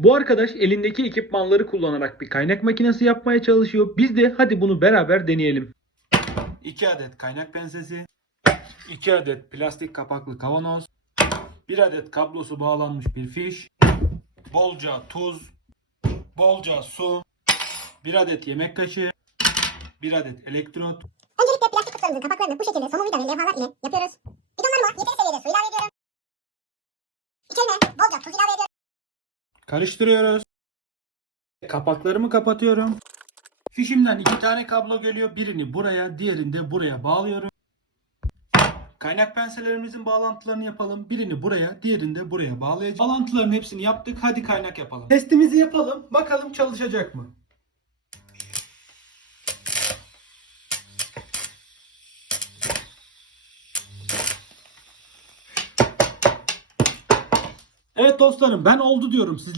Bu arkadaş elindeki ekipmanları kullanarak bir kaynak makinesi yapmaya çalışıyor. Biz de hadi bunu beraber deneyelim. 2 adet kaynak pensesi, 2 adet plastik kapaklı kavanoz, 1 adet kablosu bağlanmış bir fiş, bolca tuz, bolca su, 1 adet yemek kaşığı, 1 adet elektrot, Öncelikle plastik kutularımızın kapaklarını bu şekilde somun vida ve levhalar ile yapıyoruz. Bidonlarıma yeteri seviyede su ilave ediyorum. İçerine bolca tuz ilave ediyorum. Karıştırıyoruz. Kapaklarımı kapatıyorum. Fişimden iki tane kablo geliyor. Birini buraya, diğerini de buraya bağlıyorum. Kaynak penselerimizin bağlantılarını yapalım. Birini buraya, diğerini de buraya bağlayacağız. Bağlantıların hepsini yaptık. Hadi kaynak yapalım. Testimizi yapalım. Bakalım çalışacak mı? Evet dostlarım ben oldu diyorum. Siz